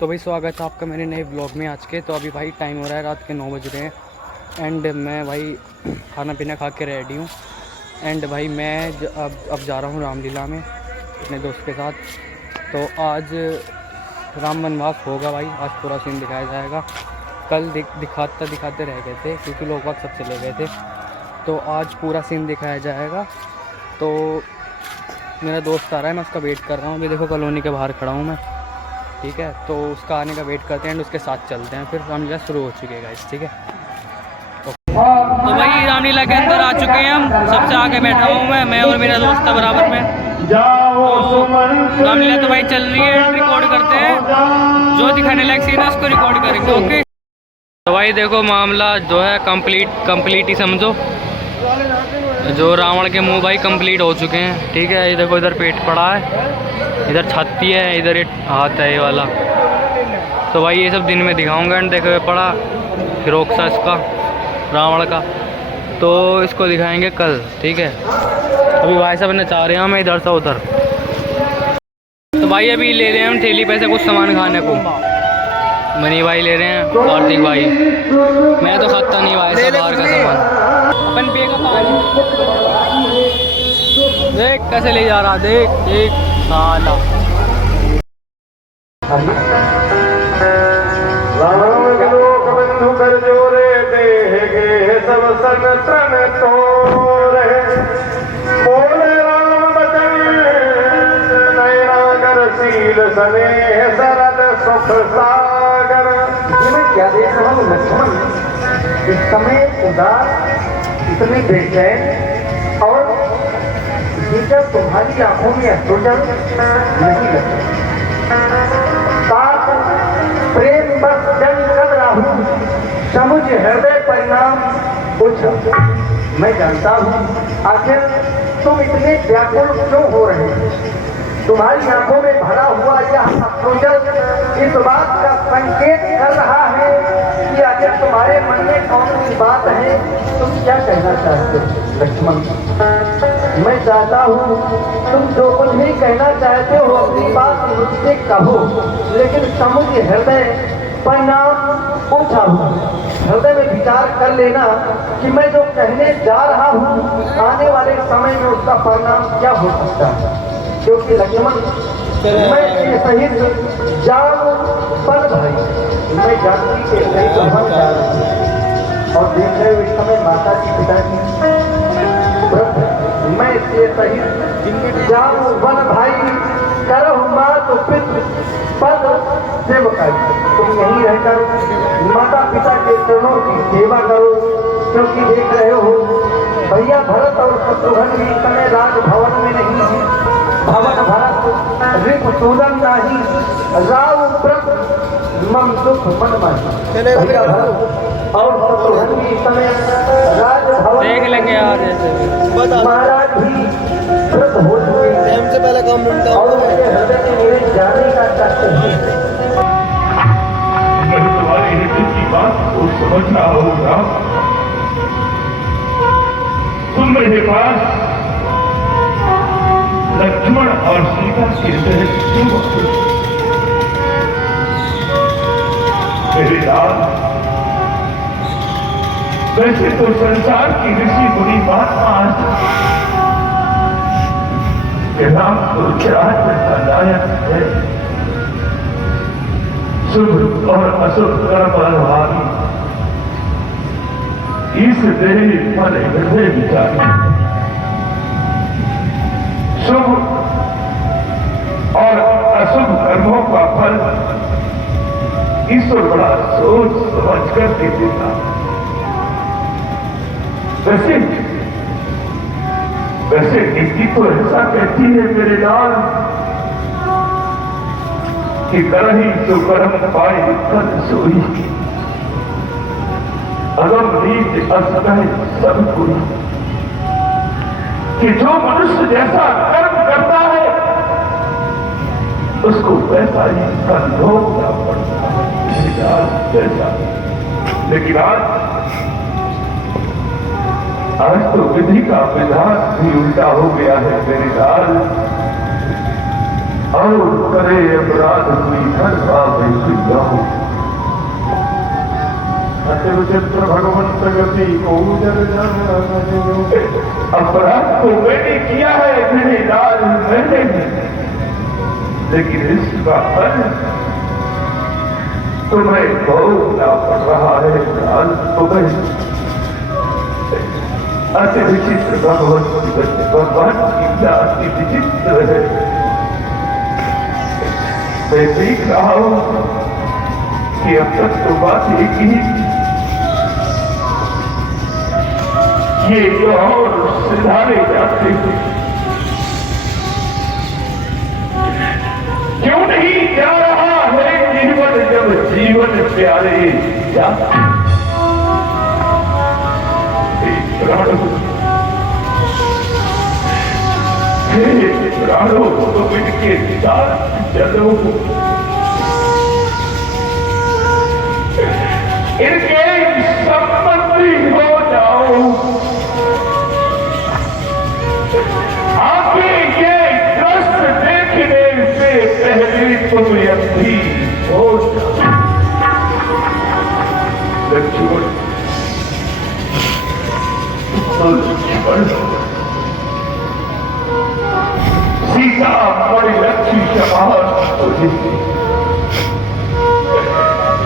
तो भाई स्वागत है आपका मेरे नए ब्लॉग में आज के। तो अभी भाई टाइम हो रहा है रात के 9 बज रहे हैं एंड मैं भाई खाना पीना खा के रेडी हूँ। एंड भाई मैं अब जा रहा हूँ रामलीला में अपने दोस्त के साथ। तो आज राम वनवास होगा भाई, आज पूरा सीन दिखाया जाएगा। कल दिखाते रह गए थे क्योंकि लोग वक्त सब चले गए थे, तो आज पूरा सीन दिखाया जाएगा। तो मेरा दोस्त आ रहा है, मैं उसका वेट कर रहा हूँ। अभी देखो कॉलोनी के बाहर खड़ा हूँ मैं, ठीक है। तो उसका आने का वेट करते हैं एंड उसके साथ चलते हैं, फिर रामलीला शुरू हो चुकी है गाइस, ठीक है। तो भाई रामलीला के अंदर आ चुके हैं हम, सबसे आगे बैठा हूँ मैं और मेरा दोस्त है बराबर में। तो रामलीला तो भाई चल रही है, रिकॉर्ड करते हैं, जो दिखाने लायक सीन है उसको रिकॉर्ड करेंगे, ओके। तो भाई देखो मामला जो है कंप्लीट ही समझो। जो रावण के मुंह भाई कंप्लीट हो चुके हैं, ठीक है। ये देखो इधर पेट पड़ा है, इधर छाती है, इधर एक हाथ है ये वाला। तो भाई ये सब दिन में दिखाऊंगा एंड देखो ये पड़ा फिरोक्सा इसका रावण का, तो इसको दिखाएंगे कल, ठीक है। अभी भाई साहब नचा रहे हैं हमें इधर से उधर। तो भाई अभी ले रहे हैं हम ठेली पे से कुछ सामान खाने को। मनी भाई ले रहे हैं, कार्तिक भाई। मैं तो खाता नहीं भाई साहब बाहर का सामान। अपन पिएगा पानी, देख कैसे ले जा रहा, देख साला। कर जोरे देगे सब सन तन तोरे, बोले राम बचन नयनागर शील स्नेह सरद सुख सागर। मैं क्या देख रहा हूँ लक्ष्मण, इस समय उदास, इतने बेचैन, और ये जब तुम्हारी आंखों में अश्रुजल नहीं लगता, प्रेम बस जन कर राहू समुझ हृदय परिणाम कुछ। मैं जानता हूँ आखिर तुम इतने व्याकुल क्यों हो रहे हो। तुम्हारी आंखों में भरा हुआ यह अश्रुजल इस बात का संकेत कर रहा है कि आखिर तुम्हारे मन में कौन सी बात है, तुम क्या कहना चाहते हो लक्ष्मण। मैं चाहता हूँ तुम जो कुछ भी कहना चाहते हो अपनी बात मुझसे कहो, लेकिन समुझ हृदय परिणाम पूछा हूँ। हृदय में विचार कर लेना कि मैं जो कहने जा रहा हूँ आने वाले समय में उसका परिणाम क्या हो सकता है। क्योंकि लक्ष्मण मैं ये सहित जाऊँ पल भाई, मैं जानती के सही तो हम जा रहा हूँ और देख रहे हो इस समय माता जी पिता की मैं ये सही जाऊँ वन भाई करो मात पितृ पद सेवकाई। तुम यहीं रहकर माता पिता के चरणों की सेवा करो, क्योंकि देख रहे हो भैया भरत और शत्रुघ्न भी समय राजभवन में नहीं है। भवन भरत रिप सूदन नहीं, राव व्रत मम दुख मन माही। भैया भरत और शत्रुघ्न भी समय राजभवन देख लेंगे यार, महाराज भी व्रत हो चुके हैं, से पहले काम और मेरे हृदय में मेरे जाने का चाहते हैं। तुम्हारे हृदय की बात को समझना होगा। तुम मेरे पास लक्ष्मण और सीता के हृदय क्यों मेरे लाल। वैसे तो संसार की ऋषि मुनि महात्मा राम का नायक है, शुभ और अशुभ कर्म अनुभावी, इस देह पर हृदय विचारी। शुभ और अशुभ कर्मों का फल ईश्वर बड़ा सोच समझ कर के देता। वैसे नीति तो ऐसा कहती है मेरे लाल कि करही जो कर्म पाए कर सोई, अगम नीत असमय सब कोई। कि जो मनुष्य जैसा कर्म करता है उसको वैसा ही फल भोगना पड़ता है। लेकिन आज तो विधि का विधान भी उल्टा हो गया है मेरे लाल। और करे अपराध हुई घर बाहु अचल चित्र भगवंत गति को अपराध तो मैंने किया है, मेरे राज मैंने, लेकिन इसका फल तुम्हें भोगना पड़ रहा है। राज तुम्हें अति विचित्र भगवान की अति विचित्र है। मैं देख रहा हूं कि अब तक तो बात एक ही, ये और सिधारे जाते हैं, क्यों नहीं जा रहा है जीवन, जब जीवन प्यारे जाते प्राणों तुम इनके साथ चलो, इनके संबंधी हो जाओ, आगे ये दृश्य देखने से पहले तुम यही हो जाओ। लक्ष्मण सीता बड़ी लक्ष्मी समान होती,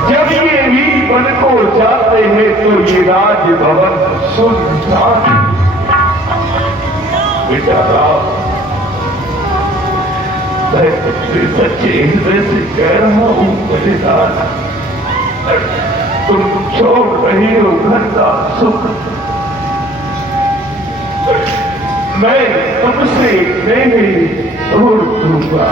जब ये भी वन को जाते हैं तो ये राजभवन सुनसान। बेटा राम, मैं तुमसे सच्चे हृदय से कह रहा हूं, मेरे लाल, तुम छोड़ रही हो घर का सुख, मैं तुमसे नहीं छोड़ दूंगा।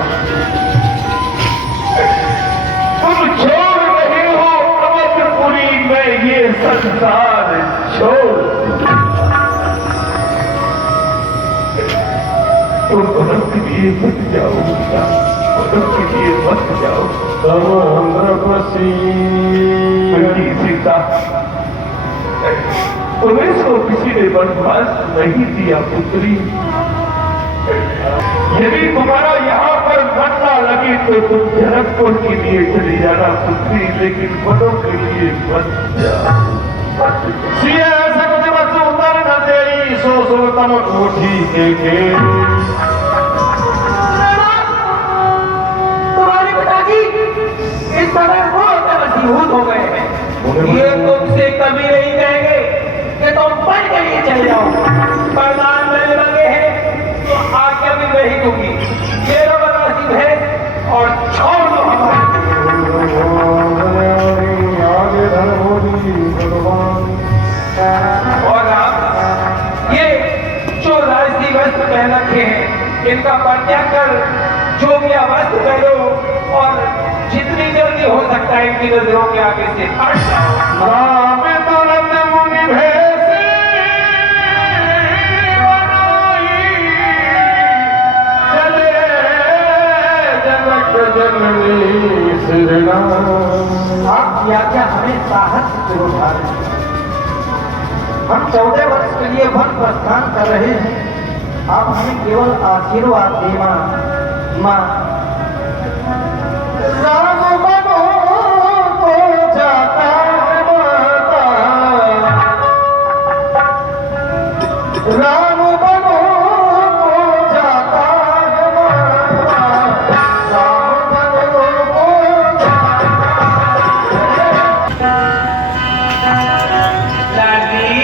तुम छोड़ रहे हो अवधपुरी में ये संसार छोड़, तुम भरत के लिए मत जाओ, भरत के लिए मत जाओ। सीता, तुम्हें तो किसी ने वनवास नहीं दिया पुत्री, यदि तुम्हारा यहाँ पर मन ना लगे तो तुम जनकपुर के लिए चली जाना पुत्री, लेकिन वनों के लिए मत जाओ। ऐसा कुछ मत उतर न तेरी सो तम कोठी के तुम्हारे पिताजी इस समय बहुत मजबूत हो गए हैं, ये तुमसे कभी नहीं कहेंगे कि तुम पढ़ के लिए चले जाओ, प्रदान लेने लगे हैं तो आज्ञा भी वही दूंगी, ये लो बनारसी भेज और छोड़ दो हमारे। और आप ये जो राजसी वस्त्र पहन रखे हैं इनका परित्याग कर जोगिया वस्त्र पहनो और जितनी जल्दी हो सकता है इनकी नजरों के आगे से हट जाओ। राम तुरंत मुनि भेषे चले जनक जननी श्रीराम। आपकी आज्ञा हमें साहस से उठा रहे हैं, हम 14 वर्ष के लिए वन प्रस्थान कर रहे हैं, आप हमें केवल आशीर्वाद दें माँ। राम बनो को जाता है माता, राम बनो को जाता है माता, राम बनो को लाडली,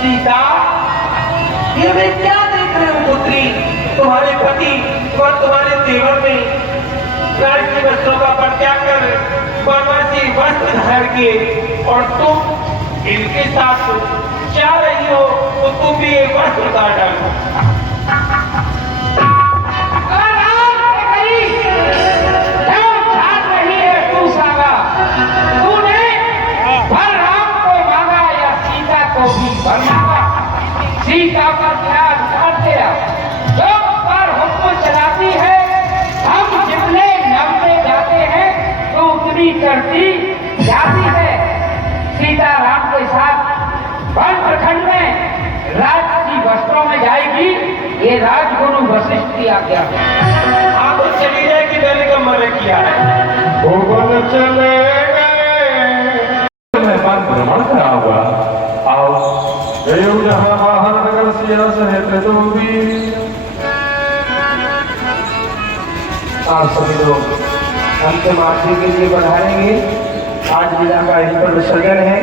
सीता, ये मैं क्या देख रही हूँ पुत्री? तुम्हारे पति और तुम्हारे देवर ने राजसी वस्त्रों का परित्याग कर बनवासी वस्त्र धारण किए और तुम इनके साथ जा रही हो तो तुम भी एक वस्त्र उतार डालो। सीता पर ध्यान करते जो पर हमको चलाती है, हम जितने लंबे जाते हैं तो उतनी चढ़ती जाती है। सीता राम के साथ वन प्रखंड में राजसी वस्त्रों में जाएगी, ये राजगुरु वशिष्ठ की आज्ञा है। आप तो चली जाएगी, मैंने का मन किया है। भुवन चले गए। मेहमान भ्रमण करा हुआ आओ देव जहां बाहर नगर सिया सहित तो भी आप सभी लोग अंतिम आरती के लिए बढ़ाएंगे। आज लीला का यहीं पर विसर्जन है।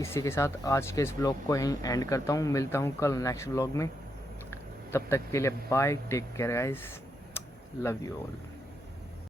इसी के साथ आज के इस ब्लॉग को यहीं एंड करता हूँ। मिलता हूँ कल नेक्स्ट ब्लॉग में। तब तक के लिए bye, take care guys, love you all.